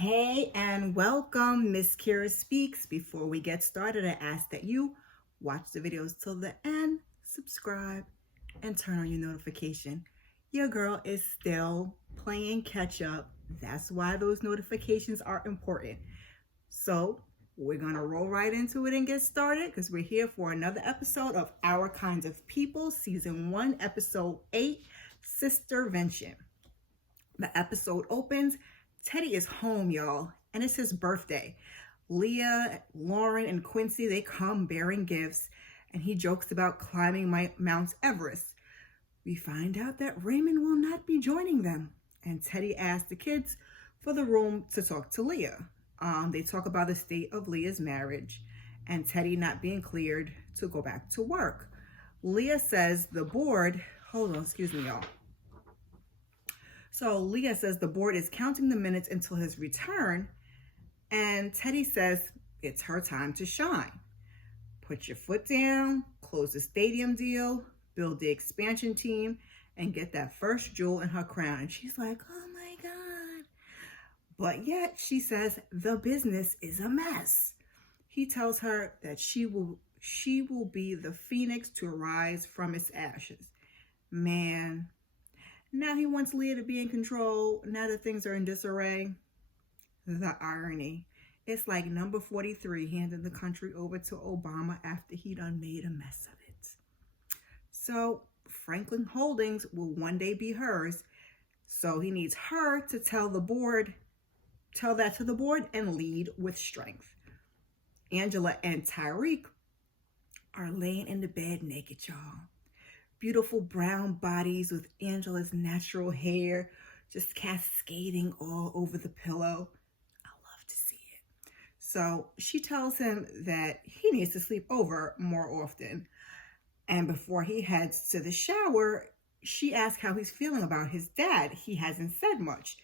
Hey and welcome, msKIRAspeaks. Before we get started, I ask that you watch the videos till the end, subscribe, and turn on your notification. Your girl is still playing catch up. That's why those notifications are important. So we're going to roll right into it and get started because we're here for another episode of Our Kinds of People, Season 1, Episode 8, Sistervention. The episode opens. Teddy is home, y'all, and it's his birthday. Leah, Lauren, and Quincy, they come bearing gifts, and he jokes about climbing Mount Everest. We find out that Raymond will not be joining them, and Teddy asks the kids for the room to talk to Leah. They talk about the state of Leah's marriage and Teddy not being cleared to go back to work. Leah says the board, excuse me, y'all. So Leah says the board is counting the minutes until his return, and Teddy says it's her time to shine. Put your foot down, close the stadium deal, build the expansion team, and get that first jewel in her crown. And she's like, oh my God. But yet she says the business is a mess. He tells her that she will be the phoenix to rise from its ashes. Man. Now he wants Leah to be in control. Now that things are in disarray. The irony. It's like number 43 handing the country over to Obama after he done made a mess of it. So Franklin Holdings will one day be hers. So he needs her to tell that to the board and lead with strength. Angela and Tyrique are laying in the bed naked, y'all. Beautiful brown bodies with Angela's natural hair just cascading all over the pillow. I love to see it. So she tells him that he needs to sleep over more often. And before he heads to the shower, she asks how he's feeling about his dad. He hasn't said much.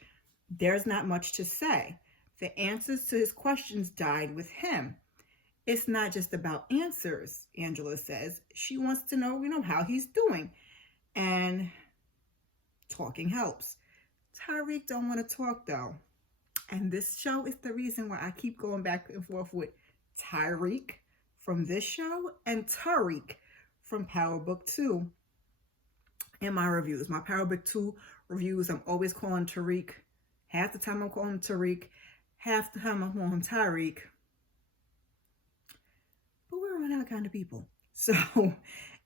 There's not much to say. The answers to his questions died with him. It's not just about answers, Angela says. She wants to know, how he's doing. And talking helps. Tyrique don't want to talk, though. And this show is the reason why I keep going back and forth with Tyrique from this show and Tyrique from Power Book 2 in my reviews. My Power Book 2 reviews, I'm always calling Tyrique. Half the time I'm calling Tyrique. Half the time I'm calling Tyrique. But we're around our kind of people. So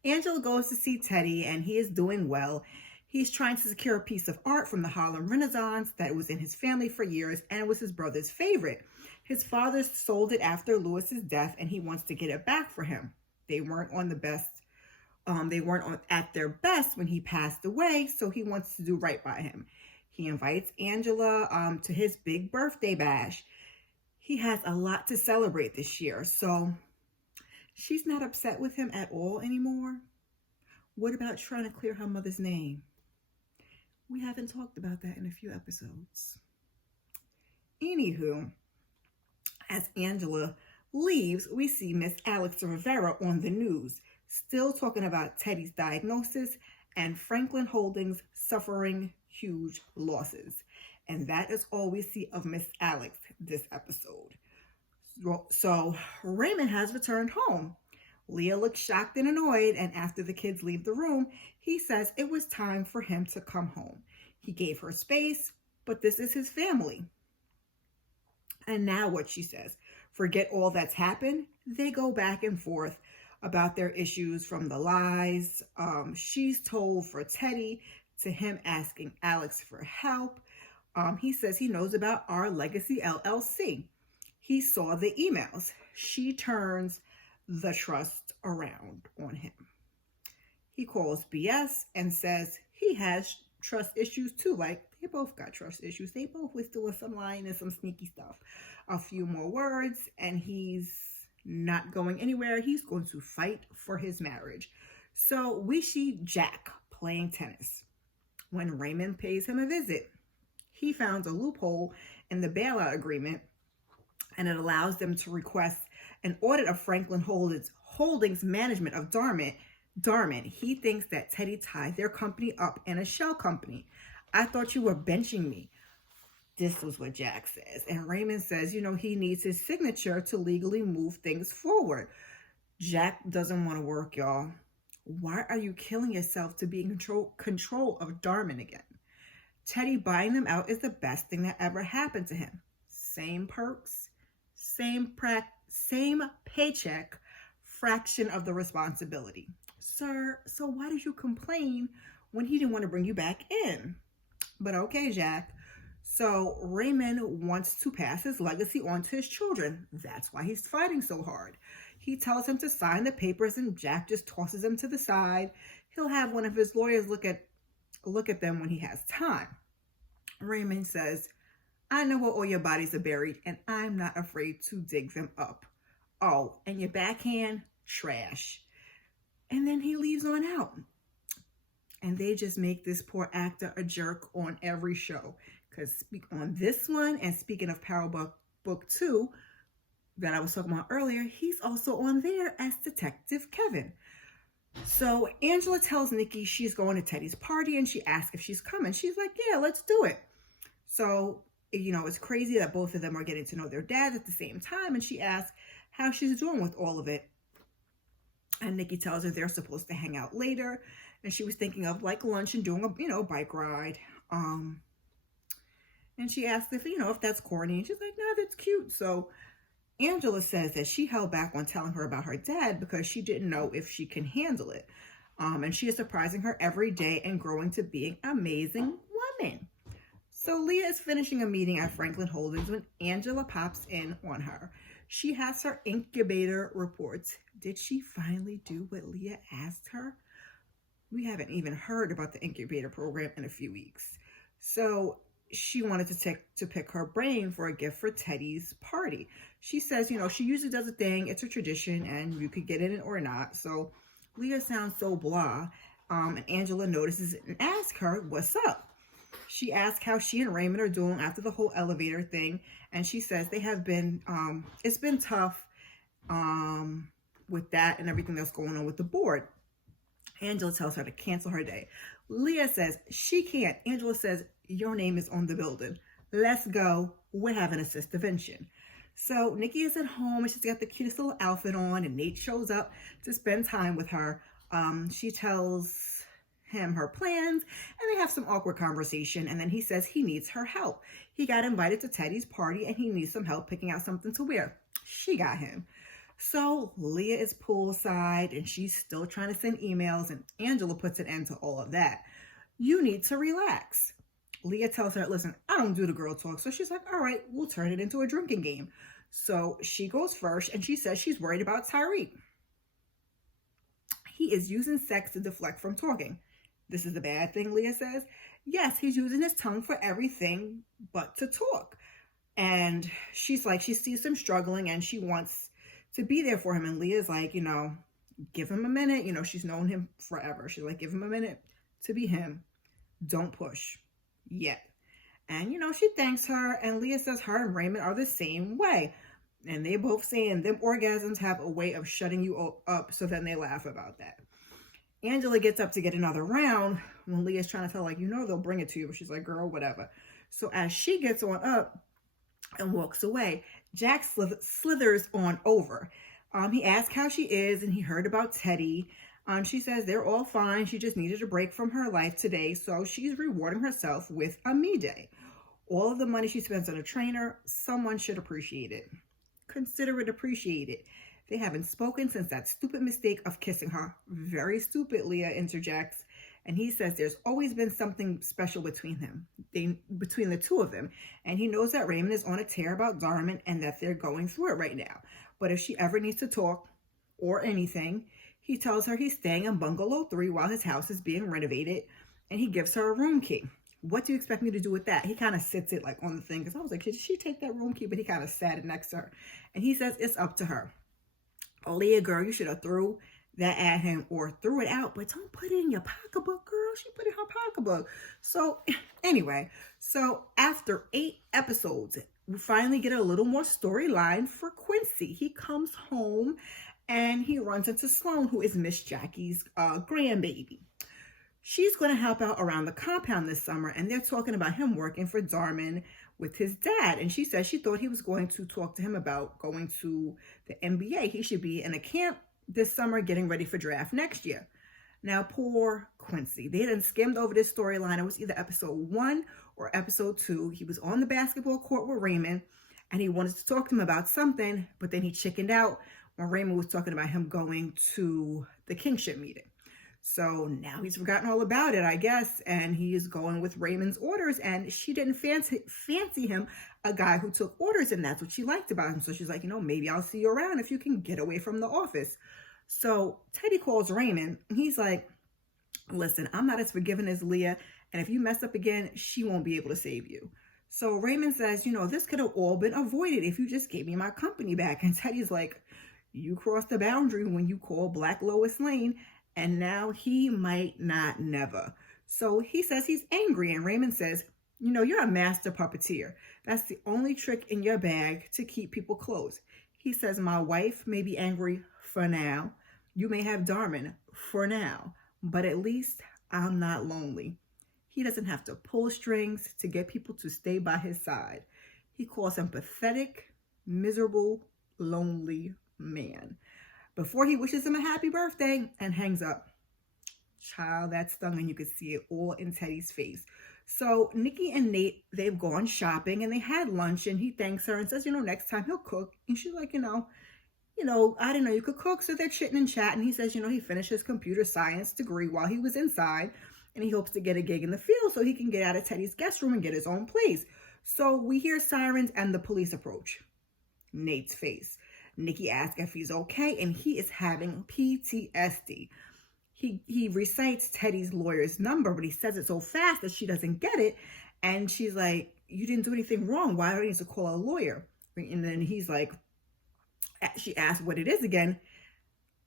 Angela goes to see Teddy and he is doing well. He's trying to secure a piece of art from the Harlem Renaissance that was in his family for years and it was his brother's favorite. His father sold it after Lewis's death and he wants to get it back for him. They weren't on the best. They weren't at their best when he passed away, so he wants to do right by him. He invites Angela to his big birthday bash. He has a lot to celebrate this year, so she's not upset with him at all anymore. What about trying to clear her mother's name? We haven't talked about that in a few episodes. Anywho, as Angela leaves, we see Miss Alex Rivera on the news, still talking about Teddy's diagnosis and Franklin Holdings suffering huge losses. And that is all we see of Miss Alex this episode. So Raymond has returned home. Leah looks shocked and annoyed, and after the kids leave the room, he says it was time for him to come home. He gave her space, but this is his family. And now what she says, forget all that's happened. They go back and forth about their issues from the lies she's told for Teddy to him asking Alex for help. He says he knows about Our Legacy LLC. He saw the emails. She turns the trust around on him. He calls BS and says he has trust issues too. Like, they both got trust issues. They both was doing some lying and some sneaky stuff. A few more words and he's not going anywhere. He's going to fight for his marriage. So we see Jack playing tennis when Raymond pays him a visit. He found a loophole in the bailout agreement and it allows them to request an audit of Franklin Holdings management of Darman. He thinks that Teddy tied their company up in a shell company. I thought you were benching me. This was what Jack says. And Raymond says, he needs his signature to legally move things forward. Jack doesn't want to work, y'all. Why are you killing yourself to be in control of Darman again? Teddy buying them out is the best thing that ever happened to him. Same perks, same paycheck, fraction of the responsibility. Sir, so why did you complain when he didn't want to bring you back in? But okay, Jack. So Raymond wants to pass his legacy on to his children. That's why he's fighting so hard. He tells him to sign the papers and Jack just tosses them to the side. He'll have one of his lawyers look at them when he has time. Raymond says, I know where all your bodies are buried and I'm not afraid to dig them up. Oh, and your backhand, trash. And then he leaves on out. And they just make this poor actor a jerk on every show. Because on this one, and speaking of Power Book 2 that I was talking about earlier, he's also on there as Detective Kevin. So Angela tells Nikki she's going to Teddy's party and she asks if she's coming. She's like, yeah, let's do it. So, it's crazy that both of them are getting to know their dad at the same time. And she asks how she's doing with all of it. And Nikki tells her they're supposed to hang out later. And she was thinking of like lunch and doing a, bike ride. And she asked if that's corny. And she's like, no, that's cute. So Angela says that she held back on telling her about her dad because she didn't know if she can handle it. And she is surprising her every day and growing to be an amazing woman. So Leah is finishing a meeting at Franklin Holdings when Angela pops in on her. She has her incubator reports. Did she finally do what Leah asked her? We haven't even heard about the incubator program in a few weeks. So she wanted to pick her brain for a gift for Teddy's party. She says, she usually does a thing. It's a tradition and you could get in it or not. So Leah sounds so blah. And Angela notices it and asks her, what's up? She asks how she and Raymond are doing after the whole elevator thing. And she says they have been, it's been tough with that and everything that's going on with the board. Angela tells her to cancel her day. Leah says she can't. Angela says, your name is on the building. Let's go. We're having a Sistervention. So Nikki is at home and she's got the cutest little outfit on and Nate shows up to spend time with her. She tells him her plans and they have some awkward conversation. And then he says he needs her help. He got invited to Teddy's party and he needs some help picking out something to wear. She got him. So Leah is poolside and she's still trying to send emails and Angela puts an end to all of that. You need to relax. Leah tells her, listen, I don't do the girl talk. So she's like, all right, we'll turn it into a drinking game. So she goes first and she says she's worried about Tyrique. He is using sex to deflect from talking. This is a bad thing, Leah says. Yes, he's using his tongue for everything but to talk. And she's like, she sees him struggling and she wants to be there for him. And Leah's like, give him a minute. She's known him forever. She's like, give him a minute to be him. Don't push yet. And, she thanks her. And Leah says her and Raymond are the same way. And they both saying them orgasms have a way of shutting you up. So then they laugh about that. Angela gets up to get another round when Leah's trying to tell her, they'll bring it to you. But she's like, girl, whatever. So as she gets on up and walks away, Jack slithers on over. He asks how she is and he heard about Teddy. She says they're all fine. She just needed a break from her life today. So she's rewarding herself with a me day. All of the money she spends on a trainer, someone should appreciate it. Consider it appreciated. They haven't spoken since that stupid mistake of kissing her. Very stupid, Leah interjects. And he says there's always been something special between the two of them. And he knows that Raymond is on a tear about Darman and that they're going through it right now. But if she ever needs to talk or anything, he tells her he's staying in Bungalow 3 while his house is being renovated. And he gives her a room key. What do you expect me to do with that? He kind of sits it like on the thing. Because I was like, should she take that room key? But he kind of sat it next to her. And he says it's up to her. Oh, Leah, girl, you should have threw that at him or threw it out, but don't put it in your pocketbook, girl. She put it in her pocketbook. So anyway, so after 8 episodes, we finally get a little more storyline for Quincy. He comes home and he runs into Sloan, who is Miss Jackie's grandbaby. She's going to help out around the compound this summer, and they're talking about him working for Darman with his dad. And she said she thought he was going to talk to him about going to the NBA. He should be in a camp this summer getting ready for draft next year. Now, poor Quincy. They had skimmed over this storyline. It was either episode 1 or episode 2. He was on the basketball court with Raymond, and he wanted to talk to him about something, but then he chickened out when Raymond was talking about him going to the kingship meeting. So now he's forgotten all about it, I guess, and he is going with Raymond's orders, and she didn't fancy him, a guy who took orders, and that's what she liked about him. So she's like, maybe I'll see you around if you can get away from the office. So Teddy calls Raymond, and he's like, listen, I'm not as forgiving as Leah, and if you mess up again, she won't be able to save you. So Raymond says, this could have all been avoided if you just gave me my company back. And Teddy's like, you crossed the boundary when you called Black Lois Lane, and now he might not never. So he says he's angry, and Raymond says, you're a master puppeteer. That's the only trick in your bag to keep people close. He says, my wife may be angry for now. You may have Darman for now, but at least I'm not lonely. He doesn't have to pull strings to get people to stay by his side. He calls him pathetic, miserable, lonely man before he wishes him a happy birthday and hangs up. Child, that stung, and you could see it all in Teddy's face. So Nikki and Nate, they've gone shopping and they had lunch, and he thanks her and says, next time he'll cook. And she's like, I didn't know you could cook. So they're chitting and chatting. He says, he finished his computer science degree while he was inside, and he hopes to get a gig in the field so he can get out of Teddy's guest room and get his own place. So we hear sirens and the police approach. Nate's face. Nikki asks if he's okay, and he is having PTSD. He recites Teddy's lawyer's number, but he says it so fast that she doesn't get it. And she's like, you didn't do anything wrong. Why do I need to call a lawyer? And then he's like, she asks what it is again,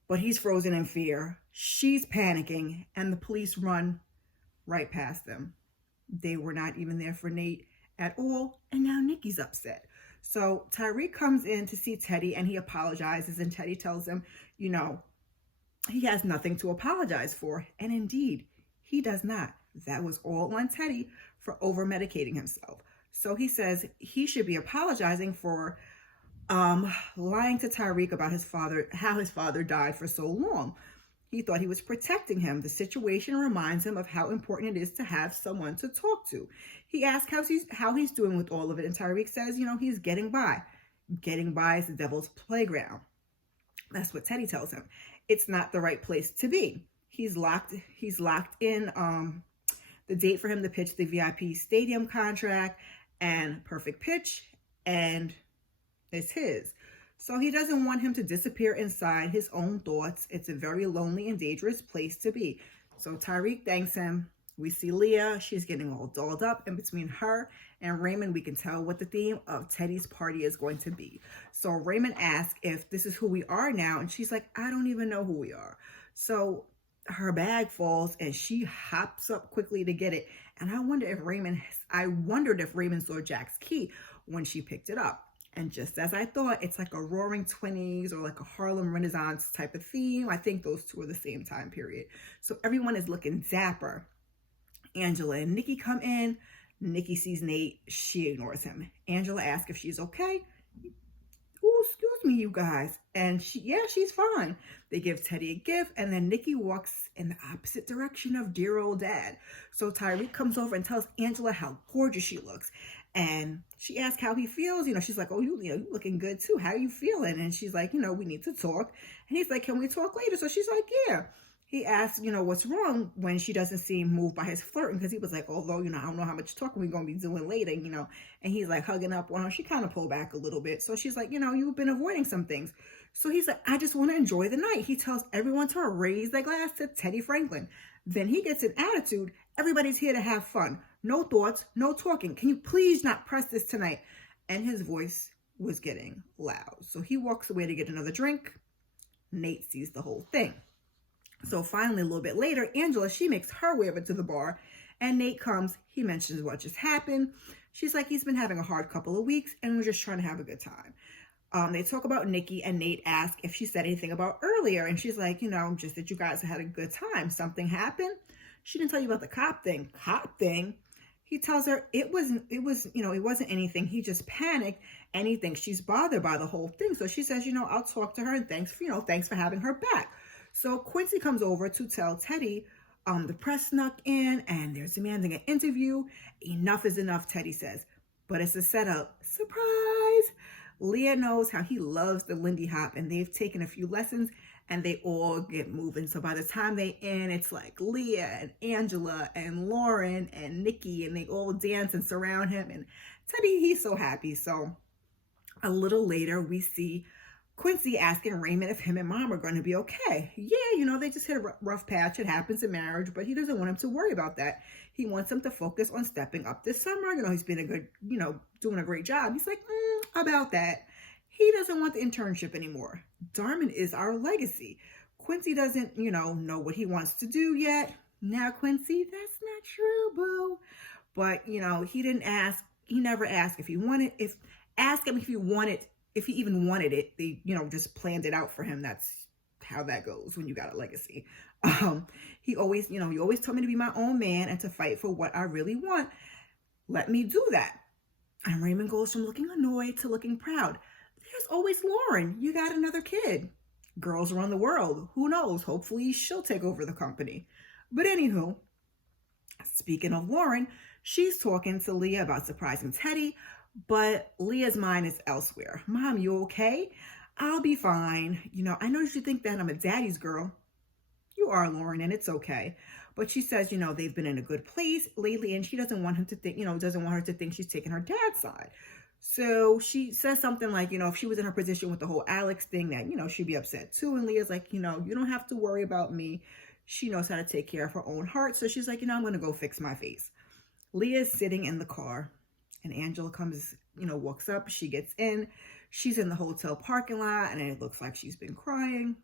but he's frozen in fear. She's panicking, and the police run right past them. They were not even there for Nate at all, and now Nikki's upset. So Tyrique comes in to see Teddy, and he apologizes, and Teddy tells him, he has nothing to apologize for. And indeed, he does not. That was all on Teddy for over-medicating himself. So he says he should be apologizing for lying to Tyrique about his father, how his father died for so long. He thought he was protecting him. The situation reminds him of how important it is to have someone to talk to. He asks how he's doing with all of it, and Tyrique says, he's getting by. Getting by is the devil's playground. That's what Teddy tells him. It's not the right place to be. He's locked in the date for him to pitch the VIP stadium contract and perfect pitch, and it's his. So he doesn't want him to disappear inside his own thoughts. It's a very lonely and dangerous place to be. So Tyrique thanks him. We see Leah. She's getting all dolled up. And between her and Raymond, we can tell what the theme of Teddy's party is going to be. So Raymond asks if this is who we are now. And she's like, I don't even know who we are. So her bag falls and she hops up quickly to get it. And I wondered if Raymond saw Jack's key when she picked it up. And just as I thought, it's like a Roaring Twenties or like a Harlem Renaissance type of theme. I think those two are the same time period. So everyone is looking dapper. Angela and Nikki come in. Nikki sees Nate. She ignores him. Angela asks if she's okay. Oh, excuse me, you guys. And she's fine. They give Teddy a gift, and then Nikki walks in the opposite direction of dear old dad. So Tyrique comes over and tells Angela how gorgeous she looks. And she asks how he feels. She's like, oh, you looking good too. How are you feeling? And she's like, we need to talk. And he's like, can we talk later? So she's like, yeah. He asks, what's wrong when she doesn't seem moved by his flirting, because he was like, although, I don't know how much talking we're going to be doing later, and he's like hugging up on her. She kind of pulled back a little bit. So she's like, you've been avoiding some things. So he's like, I just want to enjoy the night. He tells everyone to raise their glass to Teddy Franklin. Then he gets an attitude. Everybody's here to have fun. No thoughts, no talking. Can you please not press this tonight? And his voice was getting loud. So he walks away to get another drink. Nate sees the whole thing. So finally, a little bit later, Angela, she makes her way over to the bar, and Nate comes. He mentions what just happened. She's like, he's been having a hard couple of weeks, and we're just trying to have a good time. They talk about Nikki, and Nate asks if she said anything about earlier, and she's like, just that you guys had a good time. Something happened? She didn't tell you about the cop thing. Cop thing? He tells her it wasn't anything. He just panicked and he thinks she's bothered by the whole thing. So she says, I'll talk to her and thanks for having her back. So Quincy comes over to tell Teddy the press snuck in and they're demanding an interview. Enough is enough, Teddy says. But it's a setup. Surprise! Leah knows how he loves the Lindy Hop and they've taken a few lessons and they all get moving. So by the time they in, it's like Leah and Angela and Lauren and Nikki and they all dance and surround him. And Teddy, he's so happy. So a little later, we see Quincy asking Raymond if him and Mom are going to be okay. Yeah, they just hit a rough patch. It happens in marriage, but he doesn't want him to worry about that. He wants him to focus on stepping up this summer. He's been a good, doing a great job. He's like, about that. He doesn't want the internship anymore. Darman is our legacy. Quincy doesn't, know what he wants to do yet. Now, Quincy, that's not true, boo. But, he didn't ask. He never asked if he wanted, ask him if he even wanted it. They, just planned it out for him. That's how that goes when you got a legacy. He always told me to be my own man and to fight for what I really want. Let me do that. And Raymond goes from looking annoyed to looking proud. There's always Lauren. You got another kid. Girls around the world. Who knows? Hopefully she'll take over the company. But anywho, speaking of Lauren, she's talking to Leah about surprising Teddy, but Leah's mind is elsewhere. Mom, you okay? I'll be fine. I know you think that I'm a daddy's girl. You are, Lauren, and it's okay. But she says, they've been in a good place lately, and she doesn't want him to think, doesn't want her to think she's taking her dad's side. So she says something like, if she was in her position with the whole Alex thing, that, she'd be upset too. And Leah's like, you don't have to worry about me. She knows how to take care of her own heart. So she's like, I'm going to go fix my face. Leah's sitting in the car, and Angela comes, walks up. She gets in. She's in the hotel parking lot, and it looks like she's been crying.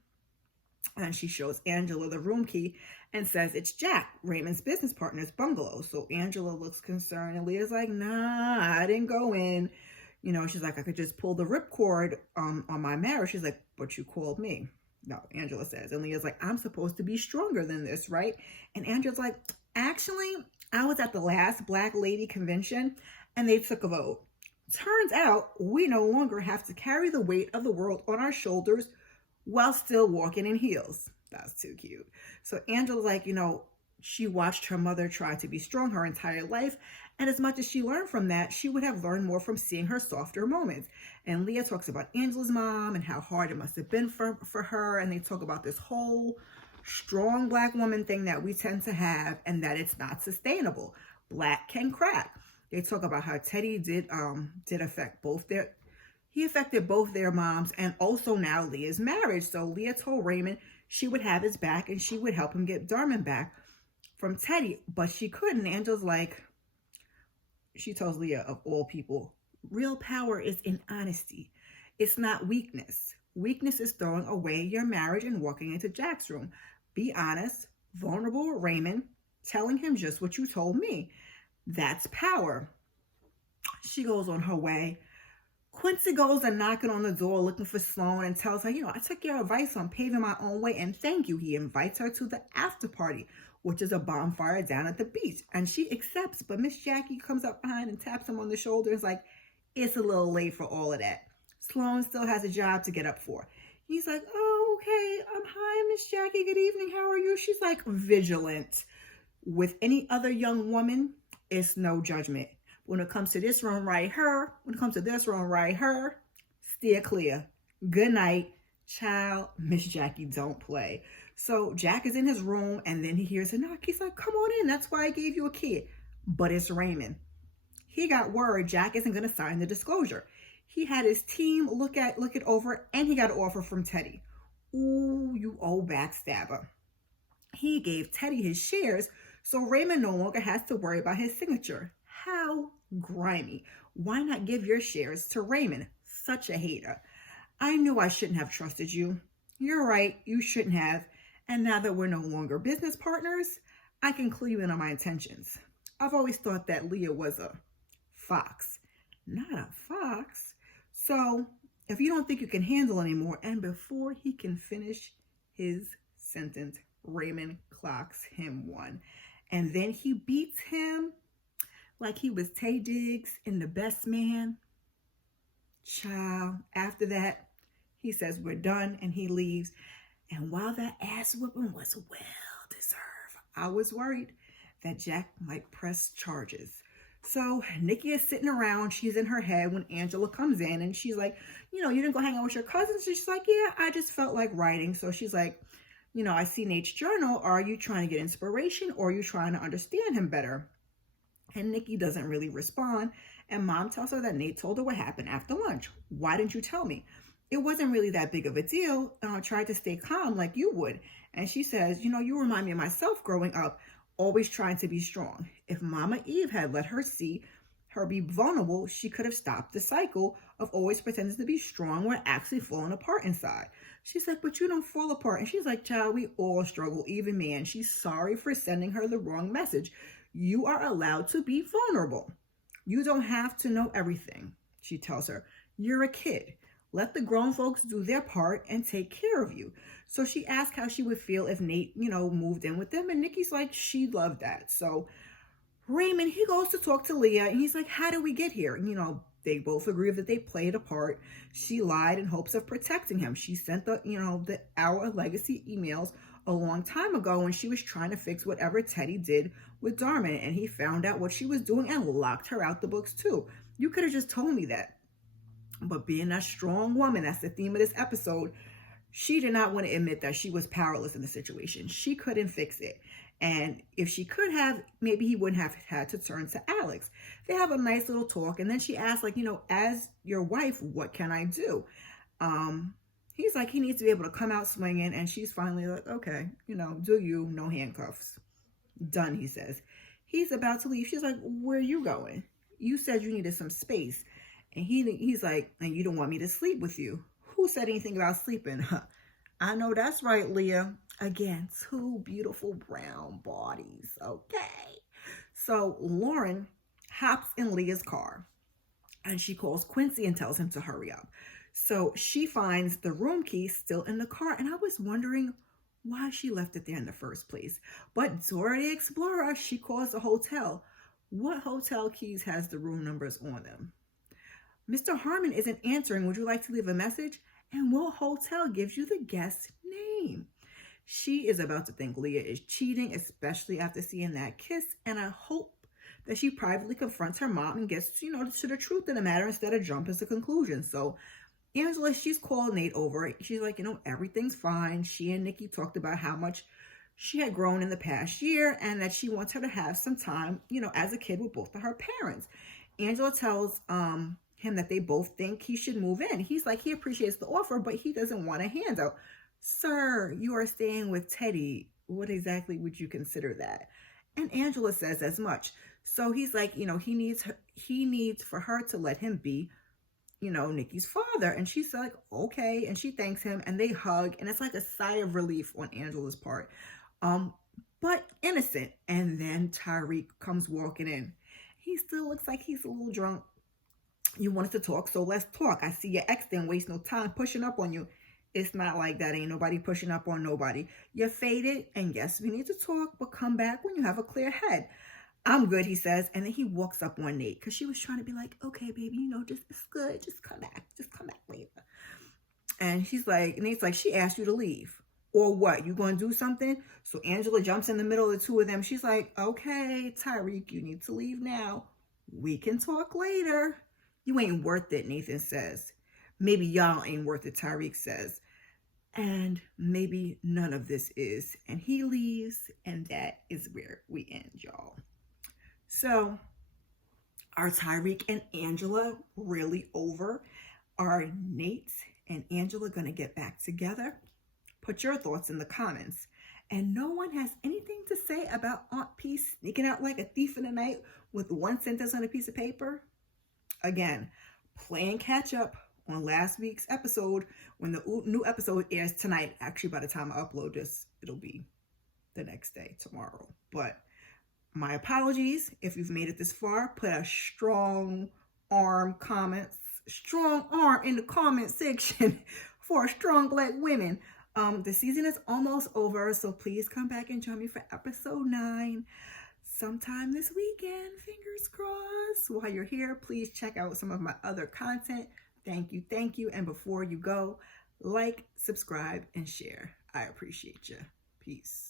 And she shows Angela the room key and says it's Jack, Raymond's business partner's bungalow. So Angela looks concerned and Leah's like, nah, I didn't go in. She's like, I could just pull the ripcord on my marriage. She's like, but you called me. No, Angela says. And Leah's like, I'm supposed to be stronger than this, right? And Angela's like, actually, I was at the last Black Lady convention and they took a vote. Turns out we no longer have to carry the weight of the world on our shoulders while still walking in heels. That's too cute. So Angela's like, she watched her mother try to be strong her entire life. And as much as she learned from that, she would have learned more from seeing her softer moments. And Leah talks about Angela's mom and how hard it must have been for her. And they talk about this whole strong Black woman thing that we tend to have and that it's not sustainable. Black can crack. They talk about how Teddy did affect he affected both their moms and also now Leah's marriage. So Leah told Raymond she would have his back and she would help him get Darman back from Teddy, but she couldn't. Angela's like, she tells Leah, of all people, real power is in honesty. It's not weakness. Weakness is throwing away your marriage and walking into Jack's room. Be honest, vulnerable with Raymond, telling him just what you told me. That's power. She goes on her way. Quincy goes and knocking on the door looking for Sloan and tells her, I took your advice on paving my own way and thank you. He invites her to the after party, which is a bonfire down at the beach. And she accepts, but Miss Jackie comes up behind and taps him on the shoulder. It's like, it's a little late for all of that. Sloan still has a job to get up for. He's like, oh, okay. Hi, Miss Jackie. Good evening. How are you? She's like, vigilant. With any other young woman, it's no judgment. When it comes to this room right here, steer clear. Good night, child. Miss Jackie don't play. So Jack is in his room and then he hears a knock. He's like, come on in. That's why I gave you a key. But it's Raymond. He got word Jack isn't going to sign the disclosure. He had his team look it over and he got an offer from Teddy. Ooh, you old backstabber. He gave Teddy his shares so Raymond no longer has to worry about his signature. How grimy. Why not give your shares to Raymond? Such a hater. I knew I shouldn't have trusted you. You're right, you shouldn't have. And now that we're no longer business partners, I can clue you in on my intentions. I've always thought that Leah was a fox. Not a fox. So if you don't think you can handle anymore, and before he can finish his sentence, Raymond clocks him one. And then he beats him like he was Tay Diggs in The Best Man. Child, after that, he says we're done and he leaves. And while that ass whooping was well deserved, I was worried that Jack might press charges. So Nikki is sitting around. She's in her head when Angela comes in and she's like, you didn't go hang out with your cousins? And she's like, yeah, I just felt like writing. So she's like, I see Nate's journal. Are you trying to get inspiration or are you trying to understand him better? And Nikki doesn't really respond. And Mom tells her that Nate told her what happened after lunch. Why didn't you tell me? It wasn't really that big of a deal. I tried to stay calm like you would. And she says, you remind me of myself growing up, always trying to be strong. If Mama Eve had let her see her be vulnerable, she could have stopped the cycle of always pretending to be strong when actually falling apart inside. She's like, but you don't fall apart. And she's like, child, we all struggle, even me. And she's sorry for sending her the wrong message. You are allowed to be vulnerable. You don't have to know everything, she tells her. You're a kid. Let the grown folks do their part and take care of you. So she asked how she would feel if Nate, moved in with them. And Nikki's like, she'd love that. So Raymond, he goes to talk to Leah and he's like, how did we get here? They both agree that they played a part. She lied in hopes of protecting him. She sent the Our Legacy emails a long time ago when she was trying to fix whatever Teddy did with Darman. And he found out what she was doing and locked her out the books too. You could have just told me that. But being that strong woman, that's the theme of this episode, she did not want to admit that she was powerless in the situation. She couldn't fix it. And if she could have, maybe he wouldn't have had to turn to Alex. They have a nice little talk. And then she asks, as your wife, what can I do? He's like, he needs to be able to come out swinging. And she's finally like, okay, do you, no handcuffs. Done, he says. He's about to leave. She's like, where are you going? You said you needed some space. And he's like, and you don't want me to sleep with you. Who said anything about sleeping? I know that's right, Leah. Again, two beautiful brown bodies, okay? So Lauren hops in Leah's car and she calls Quincy and tells him to hurry up. So she finds the room key still in the car. And I was wondering why she left it there in the first place. But Dora the Explorer, she calls the hotel. What hotel keys has the room numbers on them? Mr. Harmon isn't answering. Would you like to leave a message? And what hotel gives you the guest's name? She is about to think Leah is cheating, especially after seeing that kiss. And I hope that she privately confronts her mom and gets, to the truth of the matter instead of jumping to conclusions. So Angela, she's called Nate over. She's like, everything's fine. She and Nikki talked about how much she had grown in the past year and that she wants her to have some time, as a kid with both of her parents. Angela tells him that they both think he should move in. He's like, he appreciates the offer, but he doesn't want a handout. Sir, you are staying with Teddy. What exactly would you consider that? And Angela says as much. So he's like, he needs for her to let him be, Nikki's father. And she's like, okay. And she thanks him and they hug. And it's like a sigh of relief on Angela's part. But innocent. And then Tyrique comes walking in. He still looks like he's a little drunk. You wanted to talk, so let's talk. I see your ex didn't waste no time pushing up on you. It's not like that. Ain't nobody pushing up on nobody. You're faded, and yes, we need to talk, but come back when you have a clear head. I'm good, he says, and then he walks up on Nate because she was trying to be like, okay, baby, just it's good. Just come back later. And Nate's like, she asked you to leave. Or what? You going to do something? So Angela jumps in the middle of the two of them. She's like, okay, Tyrique, you need to leave now. We can talk later. You ain't worth it, Nathan says. Maybe y'all ain't worth it, Tyrique says. And maybe none of this is. And he leaves, and that is where we end, y'all. So, are Tyrique and Angela really over? Are Nate and Angela going to get back together? Put your thoughts in the comments. And no one has anything to say about Aunt P sneaking out like a thief in the night with one sentence on a piece of paper? Again, playing catch up on last week's episode when the new episode airs tonight. Actually, by the time I upload this, it'll be the next day, tomorrow. But my apologies if you've made it this far. Put a strong arm in the comment section for strong Black women. The season is almost over, so please come back and join me for episode 9. sometime this weekend, fingers crossed. While you're here, please check out some of my other content. Thank you. And before you go, like, subscribe, and share. I appreciate you. Peace.